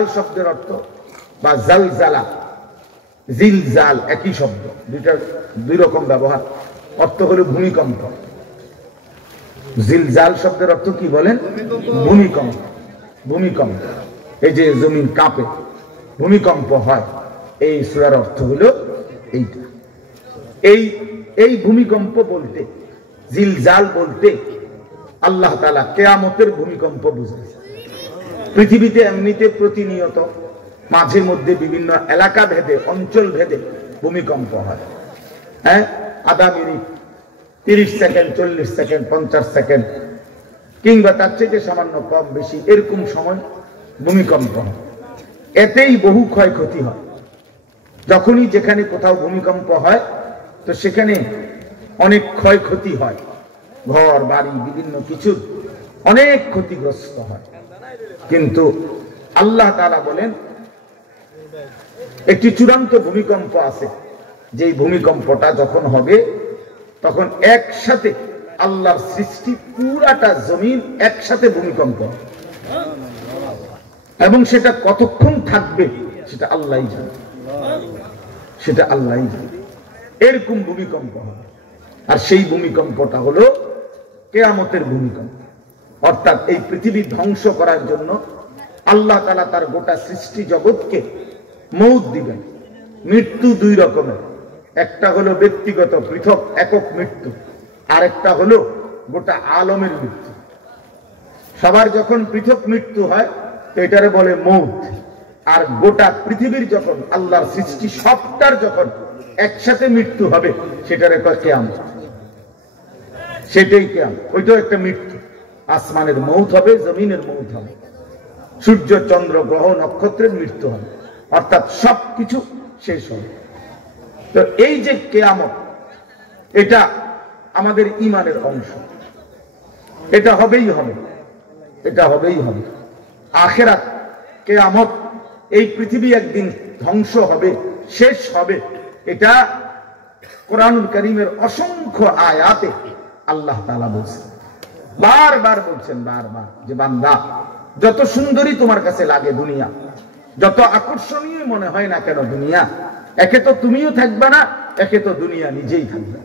জিলজাল শব্দের অর্থ বা জালজালা জিলজাল একই শব্দ, দুইটার দুই রকম ব্যবহার। অর্থ হলো ভূমিকম্প। জিলজাল শব্দের অর্থ কি বলেন? ভূমিকম্প। ভূমিকম্প, এই যে জমিন কাঁপে, ভূমিকম্প হয়, এই সূরার অর্থ হলো এইটা। এই ভূমিকম্প বলতে, জিলজাল বলতে আল্লাহ তাআলা কিয়ামতের ভূমিকম্প বুঝাইছে। পৃথিবীতে এমনিতে প্রতিনিয়ত মাঝে মধ্যে বিভিন্ন এলাকা ভেদে, অঞ্চল ভেদে ভূমিকম্প হয়। হ্যাঁ, আধা মিনিট, 30 সেকেন্ড, 40 সেকেন্ড, 50 সেকেন্ড কিংবা তার থেকে সামান্য কম বেশি এরকম সময় ভূমিকম্প হয়। এতেই বহু ক্ষয়ক্ষতি হয়। যখনই যেখানে কোথাও ভূমিকম্প হয় তো সেখানে অনেক ক্ষয়ক্ষতি হয়, ঘর বাড়ি বিভিন্ন কিছুর অনেক ক্ষতিগ্রস্ত হয়। কিন্তু আল্লাহ তাআলা বলেন একটি চূড়ান্ত ভূমিকম্প আছে, যেই ভূমিকম্পটা যখন হবে তখন একসাথে আল্লাহর সৃষ্টি পুরাটা জমিন একসাথে ভূমিকম্প, এবং সেটা কতক্ষণ থাকবে সেটা আল্লাহই জানে, সেটা আল্লাহই জানে। এরকম ভূমিকম্প হবে, আর সেই ভূমিকম্পটা হলো কিয়ামতের ভূমিকম্প। অর্থাৎ এই পৃথিবী ধ্বংস করার জন্য আল্লাহ তাআলা তার গোটা সৃষ্টি জগৎকে মউত দিবেন। মৃত্যু দুই রকমের, একটা হলো ব্যক্তিগত পৃথক একক মৃত্যু, আর একটা হলো গোটা আলমের মৃত্যু। সবার যখন পৃথক মৃত্যু হয় তো এটারে বলে মউত, আর গোটা পৃথিবীর যখন আল্লাহর সৃষ্টি সবটার যখন একসাথে মৃত্যু হবে সেটারে কয় কিয়ামত। সেটাই কিয়ামত, ওইটাও একটা মৃত্যু। আসমানের মউত হবে, জমিনের মউত হবে, সূর্য চন্দ্র গ্রহ নক্ষত্রের মৃত্যু হবে, অর্থাৎ সবকিছু শেষ হবে। তো এই যে কিয়ামত, এটা আমাদের ঈমানের অংশ, এটা হবেই হবে, এটা হবেই হবে। আখিরাত, কিয়ামত, এই পৃথিবী একদিন ধ্বংস হবে, শেষ হবে, এটা কোরআনুল কারীমের অসংখ্য আয়াতে আল্লাহ তাআলা বলছেন, বারবার বলছেন, বারবার, যে বান্দা যত সুন্দরী তোমার কাছে লাগে দুনিয়া, যত আকর্ষণীয় মনে হয় না কেন দুনিয়া, একে তো তুমিও থাকবে না, একে তো দুনিয়া নিজেই থাকবে।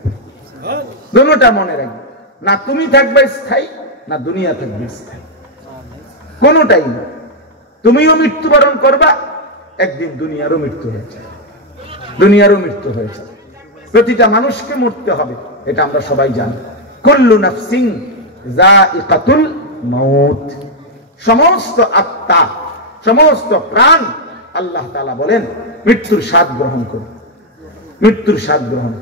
দুটোটা মনে রাখবে, না তুমি থাকবে স্থায়ী, না দুনিয়া থাকবে স্থায়ী, কোনোটাই না। তুমিও মৃত্যুবরণ করবা, একদিন দুনিয়ারও মৃত্যু হয়েছে, দুনিয়ারও মৃত্যু হয়েছে। প্রতিটা মানুষকে মরতে হবে, এটা আমরা সবাই জানি। কুল্লু নাফসিন যায়িকাতুল মাউত, সমস্ত আত্মা, সমস্ত প্রাণ, আল্লাহ তাআলা বলেন মৃত্যুর স্বাদ গ্রহণ করবে, মৃত্যুর স্বাদ গ্রহণ।